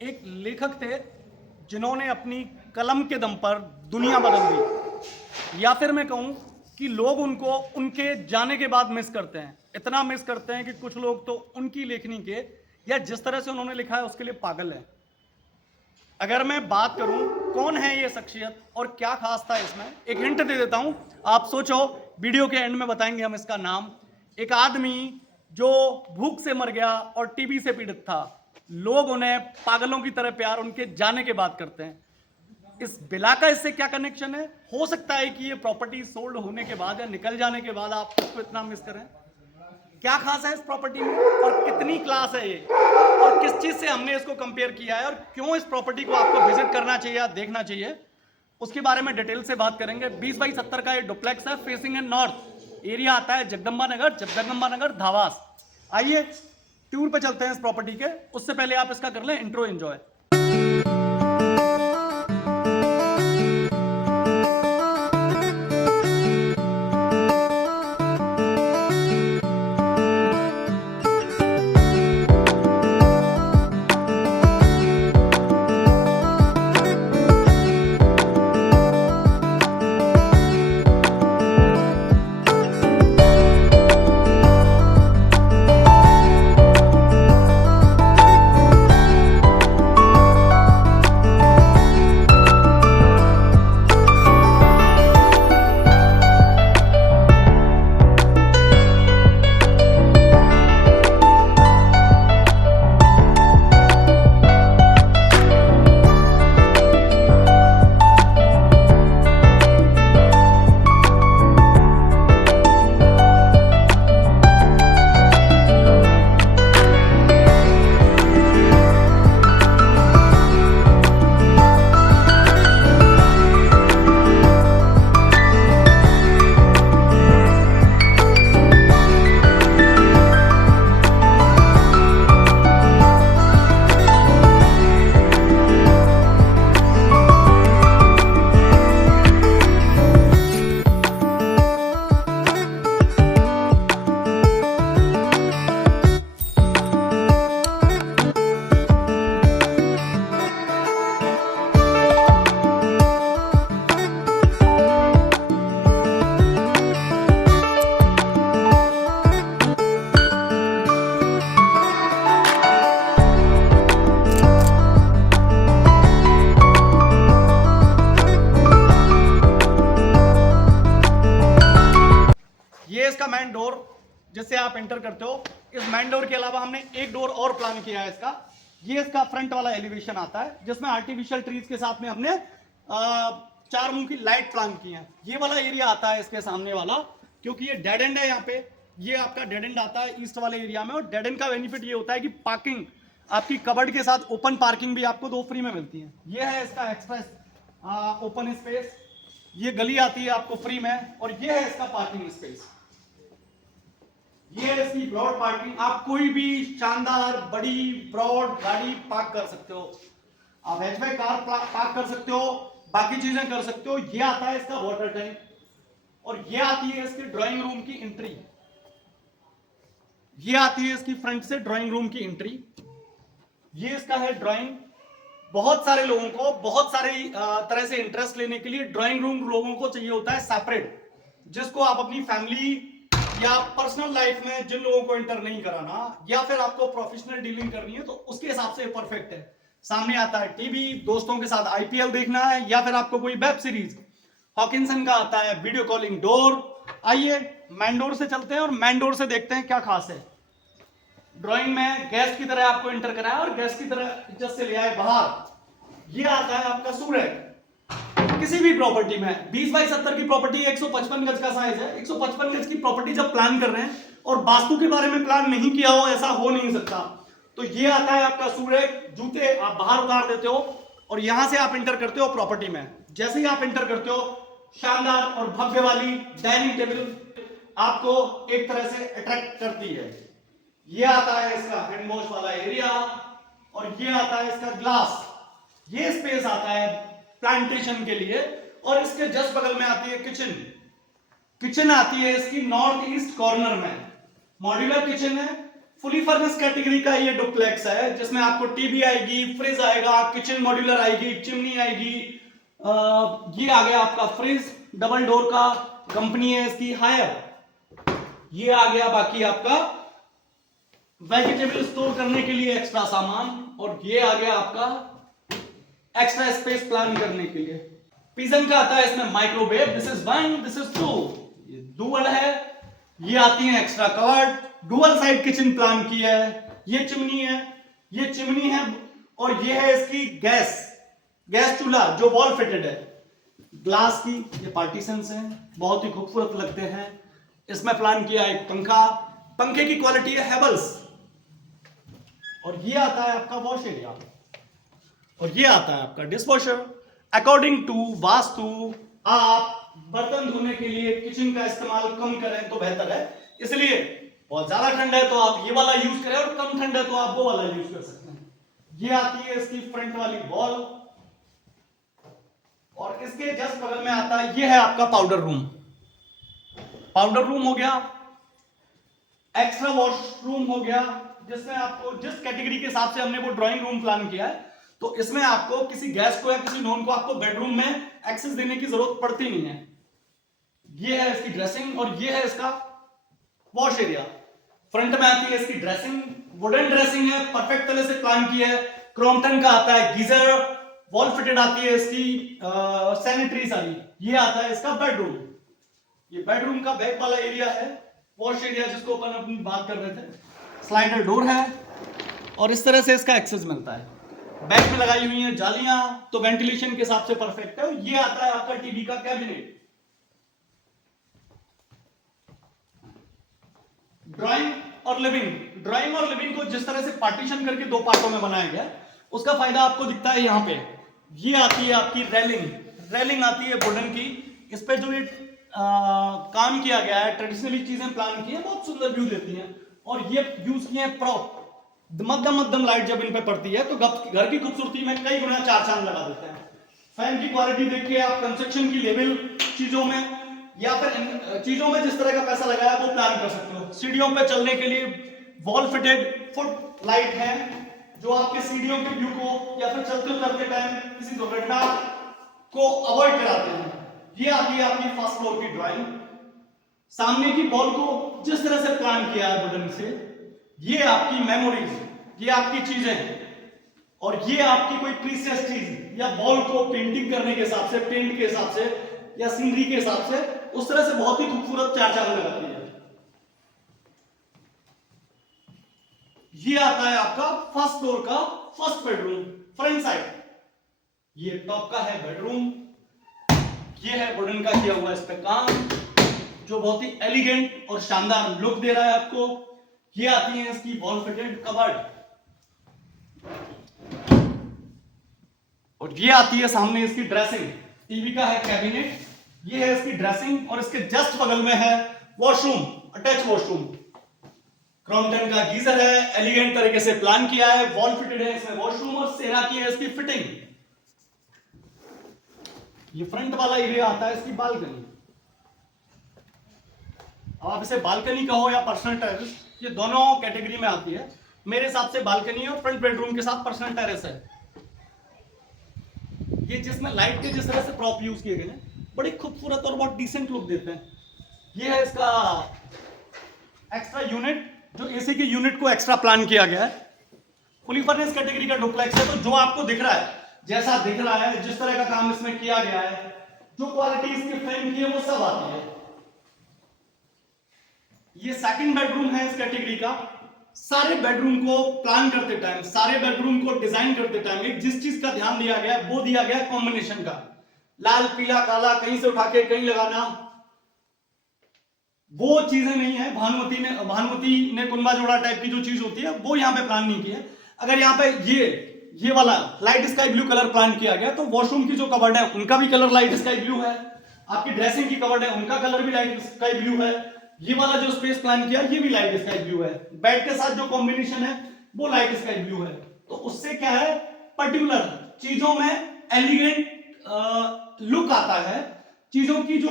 एक लेखक थे जिन्होंने अपनी कलम के दम पर दुनिया बदल दी, या फिर मैं कहूं कि लोग उनको उनके जाने के बाद मिस करते हैं। इतना मिस करते हैं कि कुछ लोग तो उनकी लेखनी के या जिस तरह से उन्होंने लिखा है उसके लिए पागल है। अगर मैं बात करूं कौन है ये शख्सियत और क्या खास था इसमें, एक हिंट दे देता हूं, आप सोचो, वीडियो के एंड में बताएंगे हम इसका नाम। एक आदमी जो भूख से मर गया और टीबी से पीड़ित था, लोग उन्हें पागलों की तरह प्यार उनके जाने के बाद करते हैं। इस बिला का इससे क्या कनेक्शन है? हो सकता है कि ये प्रॉपर्टी सोल्ड होने के बाद या निकल जाने के बाद आप उसको इतना मिस करें। क्या खास है इस प्रॉपर्टी में और कितनी क्लास है ये, और किस चीज से हमने इसको कंपेयर किया है और क्यों इस प्रॉपर्टी को आपको विजिट करना चाहिए या देखना चाहिए, उसके बारे में डिटेल से बात करेंगे। 20 बाई 70 का ये डुप्लेक्स है, फेसिंग इन नॉर्थ। एरिया आता है जगदम्बा नगर धावास। आइए टूर पे चलते हैं इस प्रॉपर्टी के। उससे पहले आप इसका कर लें इंट्रो एंजॉय। ये इसका मेन डोर जिससे आप एंटर करते हो। इस मेन डोर के अलावा हमने एक डोर और प्लान किया है इसका। ये इसका फ्रंट वाला एलिवेशन आता है जिसमें आर्टिफिशियल ट्रीज के साथ में हमने 4 मुंह की लाइट प्लान की है। ये वाला एरिया आता है इसके सामने वाला, क्योंकि ये डेड एंड है। यहाँ पे ये आपका डेड एंड आता है ईस्ट वाले एरिया में, और डेड एंड का बेनिफिट ये होता है कि पार्किंग आपकी कबर्ड के साथ ओपन पार्किंग भी आपको 2 फ्री में मिलती है। ये है इसका एक्सप्रेस ओपन स्पेस। ये गली आती है आपको फ्री में, और ये है इसका पार्किंग स्पेस। ये है इसकी ब्रॉड पार्किंग। आप कोई भी शानदार बड़ी ब्रॉड गाड़ी पार्क कर सकते हो। आप हैचबैक कार पार्क कर सकते हो, बाकी चीजें कर सकते हो। ये आता है इसका वाटर टैंक, और ये आती है इसके ड्राइंग रूम की एंट्री। ये आती है इसकी फ्रंट से ड्राइंग रूम की एंट्री। ये इसका है ड्राइंग। बहुत सारे लोगों को बहुत सारी तरह से इंटरेस्ट लेने के लिए ड्राइंग रूम लोगों को चाहिए होता है सेपरेट, जिसको आप अपनी फैमिली या पर्सनल लाइफ में जिन लोगों को एंटर नहीं कराना, या फिर आपको प्रोफेशनल डीलिंग करनी है, तो उसके हिसाब से परफेक्ट है। सामने आता है टीवी, दोस्तों के साथ आईपीएल देखना है, या फिर आपको कोई वेब सीरीज। हॉकिंसन का आता है वीडियो कॉलिंग डोर। आइए मैन डोर से चलते हैं और मैन डोर से देखते हैं क्या खास है। ड्राइंग में गेस्ट की तरह आपको एंटर कराया और गेस्ट की तरह इज्जत से ले आए बाहर। ये आता है आपका सूरज। किसी भी प्रॉपर्टी में 20 बाई 70 की प्रॉपर्टी 155 गज का साइज है। 155 गज की प्रॉपर्टी जब प्लान कर रहे हैं और वास्तु के बारे में प्लान नहीं किया हो, ऐसा हो नहीं सकता। तो ये आता है आपका सूरज। जूते आप बाहर उतार देते हो और यहां से आप एंटर करते हो प्रॉपर्टी में। जैसे ही आप एंटर करते हो, शानदार और भव्य वाली डाइनिंग टेबल आपको एक तरह से अट्रैक्ट करती है। ये आता है इसका हैंड वॉश वाला एरिया, और ये आता है इसका ग्लास। ये स्पेस आता है प्लांटेशन के लिए, और इसके जस्ट बगल में आती है किचन। किचन आती है इसकी नॉर्थ ईस्ट कॉर्नर में। मॉड्यूलर किचन है, फुली फर्निश कैटेगरी का ये डुप्लेक्स है जिसमें आपको टीवी आएगी, फ्रिज आएगा, किचन मॉड्यूलर आएगी, चिमनी आएगी। ये आ गया आपका फ्रिज, डबल डोर का, कंपनी है इसकी हायर। ये आ गया बाकी आपका वेजिटेबल स्टोर करने के लिए एक्स्ट्रा सामान, और ये आ गया आपका एक्स्ट्रा स्पेस प्लान करने के लिए। पिजन का आता है इसमें microwave, this is 1, this is 2, ये डुअल है। ये आती है extra covered, dual side kitchen plan की है। ये चिमनी है, ये चिमनी है, और ये है इसकी गैस चूल्हा जो वॉल फिटेड है, ग्लास की। ये पार्टीशंस हैं, बहुत ही खूबसूरत लगते हैं। इसमें प्लान किया एक पंखा, पंखे की क्वालिटी है हेवल्स। और ये आता है आपका वॉश एरिया, और ये आता है आपका डिशवॉशर। अकॉर्डिंग टू वास्तु आप बर्तन धोने के लिए किचन का इस्तेमाल कम करें तो बेहतर है, इसलिए बहुत ज्यादा ठंड है तो आप ये वाला यूज करें, और कम ठंड है तो आप वो वाला यूज कर सकते हैं। ये आती है इसकी फ्रंट वाली वॉल, और इसके जस्ट बगल में आता है, ये है आपका पाउडर रूम। पाउडर रूम हो गया, एक्स्ट्रा वॉशरूम हो गया, जिसमें आपको जिस कैटेगरी के हिसाब से हमने वो ड्राइंग रूम प्लान किया है, तो इसमें आपको किसी गेस्ट को या किसी नॉन को आपको बेडरूम में एक्सेस देने की जरूरत पड़ती नहीं है। ये है इसकी ड्रेसिंग, और ये है इसका वॉश एरिया। फ्रंट में आती है इसकी ड्रेसिंग, वुडन ड्रेसिंग है, परफेक्ट तरह से प्लान की है। क्रॉम्पटन का आता है गीजर, वॉल फिटेड आती है इसकी सैनिटरी सारी। ये आता है इसका बेडरूम, ये बेडरूम का बैक वाला एरिया है, वॉश एरिया जिसको अपन अपनी बात कर रहे थे। स्लाइडर डोर है, और इस तरह से इसका एक्सेस मिलता है। बैक में लगाई हुई है जालियां, तो वेंटिलेशन के हिसाब से परफेक्ट है। ये आता है आपका टीवी का कैबिनेट। ड्राइंग और लिविंग को जिस तरह से पार्टीशन करके दो पार्टों में बनाया गया, उसका फायदा आपको दिखता है यहाँ पे। ये आती है आपकी रेलिंग आती है वुडन की। इस पे जो ये काम किया गया है, ट्रेडिशनली चीजें प्लान की है, बहुत सुंदर व्यू देती हैं। और ये यूज किए हैं प्रॉप, मध्यम लाइट जब इन पे पड़ती है तो घर की खूबसूरती में कई गुना चार चांद लगा देते हैं। फैन की क्वालिटी देखिए आप, कंस्ट्रक्शन की लेवल चीजों में, या फिर चीजों में जिस तरह का पैसा लगाया वो प्लान कर सकते हो। सीढ़ियों पे चलने के लिए वॉल फिटेड फुट लाइट है, जो आपके सीढ़ियों के व्यू को या फिर चलते उतरते टाइम किसी दुर्घटना को अवॉइड कराते हैं। ये आती है आपकी फर्स्ट फ्लोर की ड्राइंग। सामने की वॉल को जिस तरह से प्लान किया है वुडन से, ये आपकी मेमोरीज, ये आपकी चीजें, और ये आपकी कोई प्रीशियस चीज या वॉल को पेंटिंग करने के हिसाब से, पेंट के हिसाब से या सीनरी के हिसाब से उस तरह से बहुत ही खूबसूरत चार चांद लगाती है। ये आता है आपका फर्स्ट फ्लोर का फर्स्ट बेडरूम, फ्रंट साइड। ये टॉप का है बेडरूम। ये है वुडन का किया हुआ इस पे काम, जो बहुत ही एलिगेंट और शानदार लुक दे रहा है आपको। ये आती है इसकी वॉल फिटेड कबर्ड, और ये आती है सामने इसकी ड्रेसिंग। टीवी का है कैबिनेट, ये है इसकी ड्रेसिंग, और इसके जस्ट बगल में है वॉशरूम, अटैच वॉशरूम। क्रॉम्पटन का गीजर है, एलिगेंट तरीके से प्लान किया है, वॉल फिटेड है इसमें वॉशरूम, और सेरा की है इसकी फिटिंग। ये फ्रंट वाला एरिया आता है इसकी बालकनी। अब आप इसे बालकनी कहो या पर्सनल टेरेस, ये दोनों कैटेगरी में आती है। मेरे हिसाब से बालकनी और फ्रंट बेडरूम के साथ पर्सनल टेरेस है। ये जिसमें लाइट के जिस तरह से प्रॉप यूज किए गए हैं, बड़ी खूबसूरत और बहुत डिसेंट लुक देते हैं। ये है इसका एक्स्ट्रा यूनिट, जो एसी के यूनिट को एक्स्ट्रा प्लान किया गया है। फुली फर्निश्ड कैटेगरी का डुप्लेक्स है, तो जो आपको दिख रहा है, जैसा दिख रहा है, जिस तरह का काम इसमें किया गया है, जो क्वालिटी इसके फ्रेम की है, वो सब आती है। ये सेकंड बेडरूम है इस कैटेगरी का। सारे बेडरूम को प्लान करते टाइम, सारे बेडरूम को डिजाइन करते टाइम एक जिस चीज का ध्यान दिया गया वो दिया गया कॉम्बिनेशन का। लाल पीला काला कहीं से उठा के कहीं लगाना, वो चीजें नहीं है। भानुमति ने कुंभा जोड़ा टाइप की जो चीज होती है वो यहाँ पे प्लान नहीं की है। अगर यहाँ पे ये वाला light sky blue colour plan किया गया, तो वॉशरूम की जो कबर्ड है उनका भी कलर लाइट स्काई ब्लू है, आपकी ड्रेसिंग की कबर्ड है उनका कलर भी लाइट स्काई ब्लू है, ये वाला जो स्पेस प्लान किया ये भी लाइट स्काई ब्लू है, बेड के साथ जो कॉम्बिनेशन है वो लाइट स्काई ब्लू है। तो उससे क्या है, पर्टिकुलर चीजों में एलिगेंट लुक आता है, चीजों की जो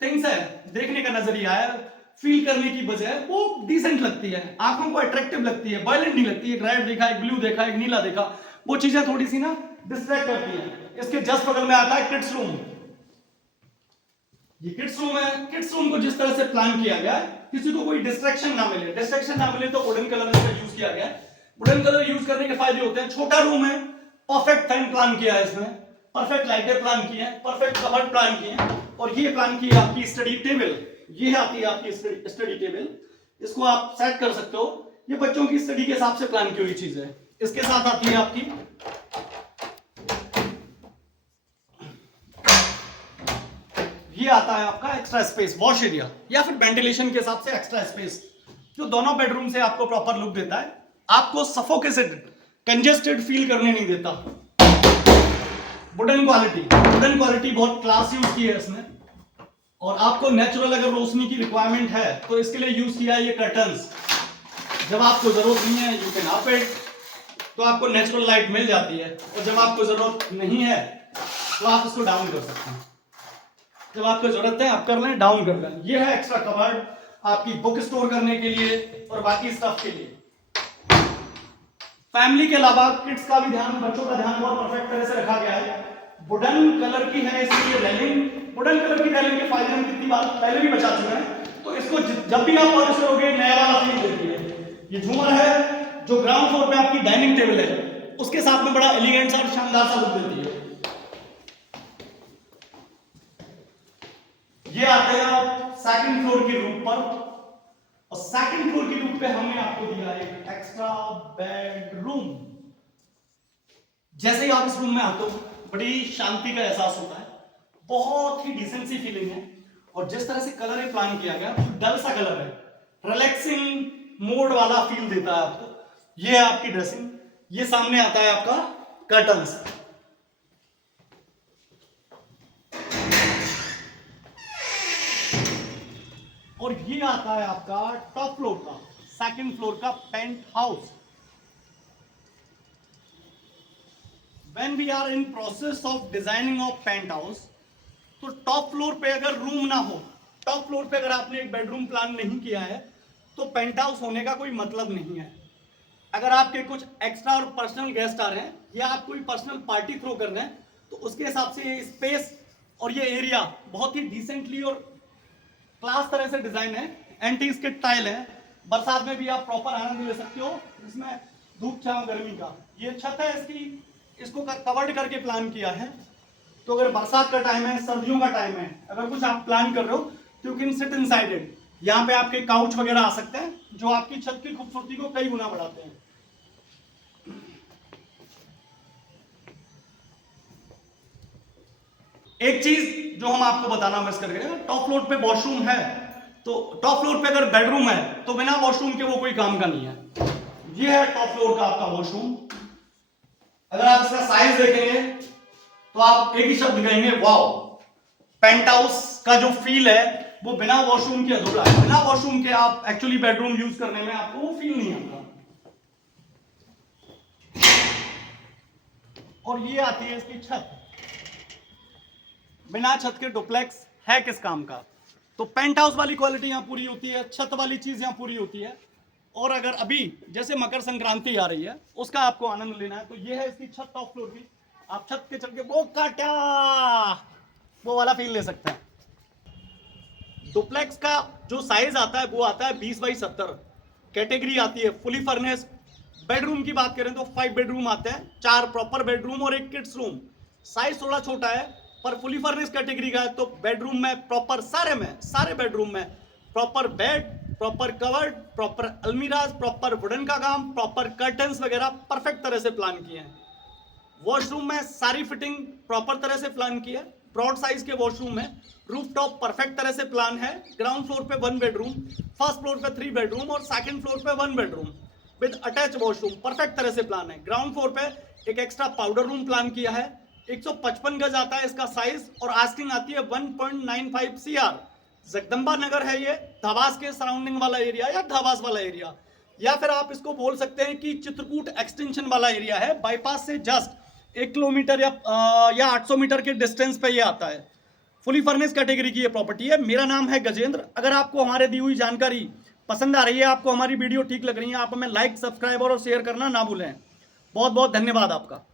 थिंग्स है देखने का नजरिया है, फील करने की बजाय वो डिसेंट लगती है, आंखों को अट्रैक्टिव लगती है, वायलेंट नहीं लगती है। एक रेड देखा, एक ब्लू देखा, एक नीला देखा, वो चीजें थोड़ी सी ना डिस्ट्रैक्ट करती हैं। इसके जस्ट बगल में आता है किड्स रूम। ये किड्स रूम है। किड्स रूम को जिस तरह से प्लान किया गया है, किसी को कोई डिस्ट्रैक्शन ना मिले, डिस्ट्रैक्शन ना मिले तो वुडन कलर इसका यूज किया गया है। वुडन कलर यूज करने के फायदे होते हैं, छोटा रूम है, परफेक्ट फैन प्लान किया है इसमें, परफेक्ट लाइटें प्लान की है, परफेक्ट कबर्ड प्लान की है, और ये प्लान की है आपकी स्टडी टेबल। ये आती है आपकी स्टडी टेबल, इसको आप सेट कर सकते हो। ये बच्चों की स्टडी के हिसाब से प्लान की हुई चीज है। इसके साथ आती है आपकी ये आता है आपका एक्स्ट्रा स्पेस, वॉश एरिया, या फिर वेंटिलेशन के हिसाब से एक्स्ट्रा स्पेस, जो दोनों बेडरूम से आपको प्रॉपर लुक देता है, आपको सफोकेटेड, कंजेस्टेड फील करने नहीं देता। वुडन क्वालिटी बहुत क्लास यूज की है इसमें, और आपको नेचुरल अगर रोशनी की रिक्वायरमेंट है तो इसके लिए यूज किया है ये कर्टन्स। जब आपको जरूरत नहीं है, यू कैन अप इट, तो आपको नेचुरल लाइट मिल जाती है, और जब आपको जरूरत नहीं है तो आप इसको डाउन कर सकते हैं। जब आपको जरूरत है आप कर लें, डाउन कर लें। ये है एक्स्ट्रा कबर्ड आपकी बुक स्टोर करने के लिए और बाकी स्टफ के लिए। फैमिली के अलावा किड्स का भी ध्यान, बच्चों का ध्यान बहुत परफेक्ट तरह से रखा गया है। वुडन कलर की है इसलिए रेलिंग, वुडन कलर की रेलिंग के फायदे हम कितनी बार पहले भी बता चुके हैं, तो इसको जब भी आप पॉलिश करोगे नया वाला फील देती है। ये झूमर है जो ग्राउंड फ्लोर पे आपकी डाइनिंग टेबल है, उसके साथ में बड़ा एलिगेंट सा और शानदार सा लुक देती है। ये आते हैं आप सेकंड फ्लोर की रूफ पर, और सेकंड फ्लोर की रूफ पे हमने आपको दिया एक एक्स्ट्रा बेडरूम। जैसे ही आप इस रूम में आते हो बड़ी शांति का एहसास होता है, बहुत ही डिसेंसी फीलिंग है, और जिस तरह से कलर है प्लान किया गया डल सा कलर है, रिलैक्सिंग मोड वाला फील देता है आपको। ये है आपकी ड्रेसिंग, ये सामने आता है आपका कर्टन्स, और ये आता है आपका टॉप फ्लोर का, सेकंड फ्लोर का paint house. When we are in process of designing of penthouse, तो टॉप फ्लोर पे अगर रूम ना हो, टॉप फ्लोर पे अगर आपने एक बेडरूम प्लान नहीं किया है, तो पेंट हाउस होने का कोई मतलब नहीं है। अगर आपके कुछ एक्स्ट्रा और पर्सनल गेस्ट आ रहे हैं, या आप कोई पर्सनल पार्टी थ्रो कर रहे हैं, तो उसके हिसाब से ये स्पेस और ये एरिया बहुत ही डिसेंटली और क्लास तरह से डिजाइन है। एंटी स्किड टाइल है, बरसात में भी आप प्रॉपर आनंद ले सकते हो, इसमें धूप छांव गर्मी का। ये छत है इसकी, इसको कवर्ड करके प्लान किया है, तो अगर बरसात का टाइम है, सर्दियों का टाइम है, अगर कुछ आप प्लान कर रहे हो तो you can sit inside it. यहाँ पे आपके काउच वगैरह आ सकते हैं, जो आपकी छत की खूबसूरती को कई गुना बढ़ाते हैं। एक चीज जो हम आपको बताना मिस कर गए, टॉप फ्लोर पे वॉशरूम है, तो टॉप फ्लोर पे अगर बेडरूम है तो बिना वॉशरूम के वो कोई काम का नहीं है। ये है टॉप फ्लोर का आपका वॉशरूम। अगर आप इसका साइज देखेंगे तो आप एक ही शब्द कहेंगे वाओ। पेंट हाउस का जो फील है वो बिना वॉशरूम के अधूरा है। बिना वॉशरूम के आप एक्चुअली बेडरूम यूज करने में आपको वो फील नहीं आता। और ये आती है इसकी छत। बिना छत के डुप्लेक्स है किस काम का। तो पेंट हाउस वाली क्वालिटी यहां पूरी होती है, छत वाली चीज यहां पूरी होती है। और अगर अभी जैसे मकर संक्रांति आ रही है, उसका आपको आनंद लेना है, तो ये है इसकी छत टॉप फ्लोर की। आप छत के चल के वो काटा वो वाला फील ले सकते हैं। डुप्लेक्स का जो साइज आता है वो आता है 20x70। कैटेगरी आती है फुली फर्नेस। बेडरूम की बात करें तो 5 बेडरूम आते हैं, 4 प्रॉपर बेडरूम और 1 किड्स रूम। साइज थोड़ा छोटा है, पर फुली फर्नेस कैटेगरी का है, तो बेडरूम में प्रॉपर सारे बेडरूम में proper bed, proper covered, proper almirahs, proper wooden का काम, प्रॉपर कर्टन्स वगैरह परफेक्ट तरह से प्लान किए हैं। वॉशरूम में सारी फिटिंग प्रॉपर तरह से प्लान की है। ब्रॉड साइज के वॉशरूम है। रूफटॉप परफेक्ट तरह से प्लान है। ग्राउंड फ्लोर पे 1 बेडरूम, फर्स्ट फ्लोर पे 3 बेडरूम और सेकंड फ्लोर पे 1 bedroom with attach washroom. Perfect तरह से प्लान है। ग्राउंड फ्लोर पे एक एक्स्ट्रा पाउडर रूम प्लान किया है। 155 गज आता है इसका साइज और आस्किंग आती है 1.95 CR। जगदम्बा नगर है ये, धावास के सराउंडिंग वाला एरिया या धावास वाला एरिया, या फिर आप इसको बोल सकते हैं कि चित्रकूट एक्सटेंशन वाला एरिया है। बाईपास से जस्ट 1 किलोमीटर या 800 मीटर के डिस्टेंस पे ये आता है। फुली फर्निश कैटेगरी की ये प्रॉपर्टी है। मेरा नाम है गजेंद्र। अगर आपको हमारे दी हुई जानकारी पसंद आ रही है, आपको हमारी वीडियो ठीक लग रही है, आप हमें लाइक, सब्सक्राइब और शेयर करना ना भूलें। बहुत बहुत धन्यवाद आपका।